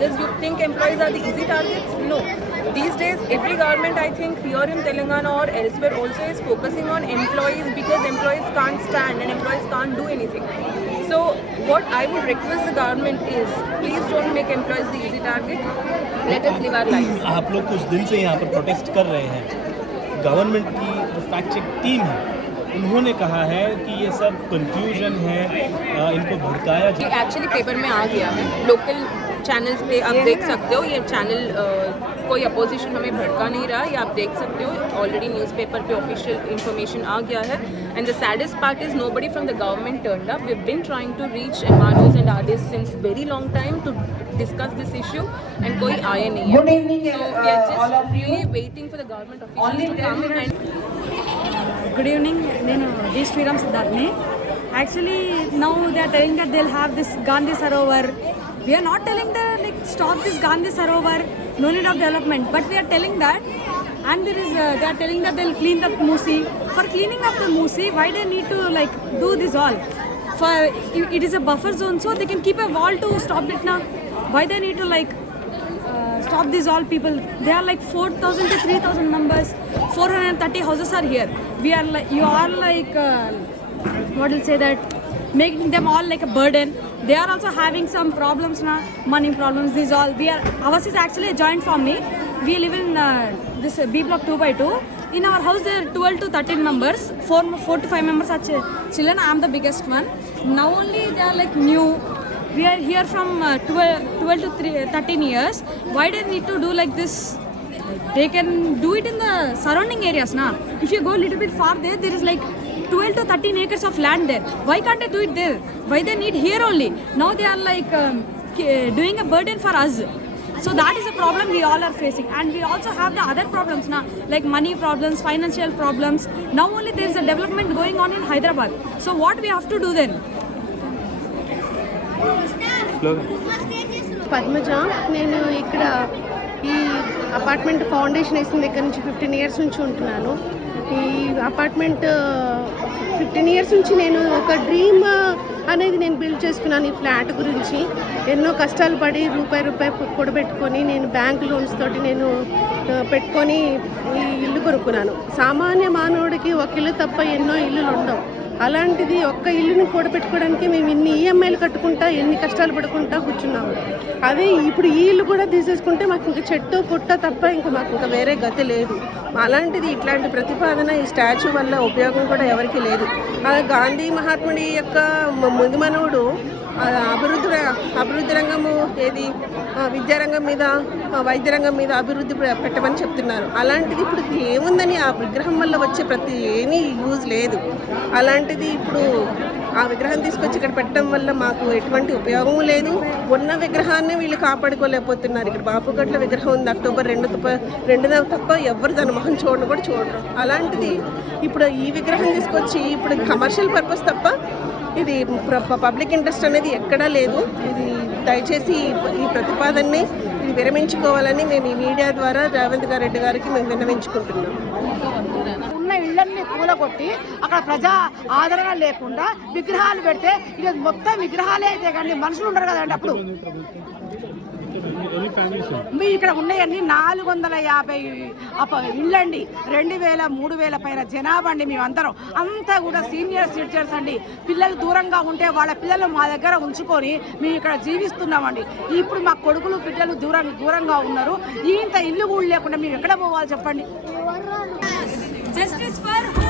Because you think employees are the easy targets? No. These days, every government, I think, here in Telangana or elsewhere also is focusing on employees because employees can't stand and employees can't do anything. So, what I would request the government is, please don't make employees the easy target. Let us live our lives. आप लोग कुछ दिन से यहाँ पर प्रोटेस्ट कर रहे हैं. गवर्नमेंट की जो फैक्ट चेक टीम है, उन्होंने कहा है कि ये सब कंफ्यूजन है, इनको भड़काया ये एक्चुअली पेपर में आ गया है. लोकल चैनल्स पे आप देख सकते हो. ये चैनल कोई अपोजिशन हमें भड़का नहीं रहा. ये आप देख सकते हो. ऑलरेडी न्यूज़पेपर पे ऑफिशियल इन्फॉर्मेशन आ गया है. And the saddest part is nobody from the government turned up. We have been trying to reach MROs and RDs since very long time to discuss this issue and koi aaya nahi hai. So we are just really waiting for the government officials to come and Good evening, nenu D. Sriram Siddharthni. Actually now they are telling that they'll have this Gandhi Sarovar. We are not telling that like stop this Gandhi Sarovar, no need of development, but we are telling that, and there is they are telling that they'll clean the Musi. For cleaning up the Musi, why they need to like do this all? For it is a buffer zone, so they can keep a wall to stop it now. Why they need to like stop these all people? They are like 4,000 to 3,000 members. 430 houses are here. We are like, you are like what will say that making them all like a burden. They are also having some problems now, money problems. These all we are. Ours is actually a joint family. We live in this B block 2x2. In our house there are 12 to 13 members. 4 to 5 members are children. I am the biggest one. Now only they are like new. We are here from 12 to 13 years. Why do they need to do like this? They can do it in the surrounding areas now. If you go a little bit far there is like 12 to 13 acres of land there. Why can't they do it there? Why they need here only? Now they are like doing a burden for us. So that is a problem we all are facing. And we also have the other problems now, like money problems, financial problems. Now only there is a development going on in Hyderabad. So what we have to do then? Padmaja, నేను ఇక్కడ ఈ apartment foundation వేసిన దగ్గర నుంచి 15 ఇయర్స్ నుంచి ఉంటున్నాను. ఈ అపార్ట్మెంట్ 15 ఇయర్స్ నుంచి నేను ఒక డ్రీమ్ అనేది నేను బిల్డ్ చేసుకున్నాను. ఈ ఫ్లాట్ గురించి ఎన్నో కష్టాలు పడి రూపాయి కూడబెట్టుకొని నేను బ్యాంక్ లోన్స్ తోటి నేను పెట్టుకొని ఈ ఇల్లు కొనుక్కున్నాను. సామాన్య మానవుడికి ఒక ఇల్లు తప్ప ఎన్నో ఇల్లులు ఉండవు. అలాంటిది ఒక్క ఇల్లుని కూడబెట్టుకోవడానికి మేము ఇన్ని ఈఎంఐలు కట్టుకుంటా ఎన్ని కష్టాలు పడుకుంటా కూర్చున్నాము. అదే ఇప్పుడు ఈ ఇల్లు కూడా తీసేసుకుంటే మాకు ఇంకా చెట్టు పుట్ట తప్ప ఇంకా మాకు ఇంకా వేరే గతి లేదు. అలాంటిది ఇట్లాంటి ప్రతిపాదన ఈ స్టాచ్యూ వల్ల ఉపయోగం కూడా ఎవరికి లేదు. గాంధీ మహాత్ముడి యొక్క ముదిమనవుడు అభివృద్ధి రంగము ఏది విద్యారంగం మీద వైద్య రంగం మీద అభివృద్ధి పెట్టమని చెప్తున్నారు. అలాంటిది ఇప్పుడు ఏముందని ఆ విగ్రహం వల్ల వచ్చే ఏమీ యూజ్ లేదు. అలాంటిది ఇప్పుడు ఆ విగ్రహం తీసుకొచ్చి ఇక్కడ పెట్టడం వల్ల మాకు ఎటువంటి ఉపయోగము లేదు. ఉన్న విగ్రహాన్ని వీళ్ళు కాపాడుకోలేకపోతున్నారు. ఇక్కడ బాపుగట్ల విగ్రహం ఉంది, అక్టోబర్ 2 తప్ప ఎవరు దాని మొహం చూడరు. అలాంటిది ఇప్పుడు ఈ విగ్రహం తీసుకొచ్చి ఇప్పుడు కమర్షియల్ పర్పస్ తప్ప ఇది పబ్లిక్ ఇంట్రెస్ట్ అనేది ఎక్కడా లేదు. ఇది దయచేసి ఈ ప్రతిపాదనని ఇది విరమించుకోవాలని మేము ఈ మీడియా ద్వారా రేవంత్ రెడ్డి గారికి మేము విన్నవించుకుంటున్నాం. ఉన్న ఇళ్ళన్ని కూలగొట్టి అక్కడ ప్రజా ఆదరణ లేకుండా విగ్రహాలు పెడితే ఇక మొత్తం విగ్రహాలే అయితే కానీ మనుషులు ఉండరు కదండి. అప్పుడు మీ ఇక్కడ ఉన్నాయన్నీ 450 ఇళ్ళండి, 2000 3000 పైన జనాభా అండి. మేమందరం అంతా కూడా సీనియర్ సిటిజన్స్ అండి. పిల్లలు దూరంగా ఉంటే వాళ్ళ పిల్లలు మా దగ్గర ఉంచుకొని మేము ఇక్కడ జీవిస్తున్నామండి. ఇప్పుడు మా కొడుకులు బిడ్డలు దూరంగా ఉన్నారు. ఇంత ఇల్లు కూడా లేకుండా మేము ఎక్కడ పోవాలి చెప్పండి. Justice for who?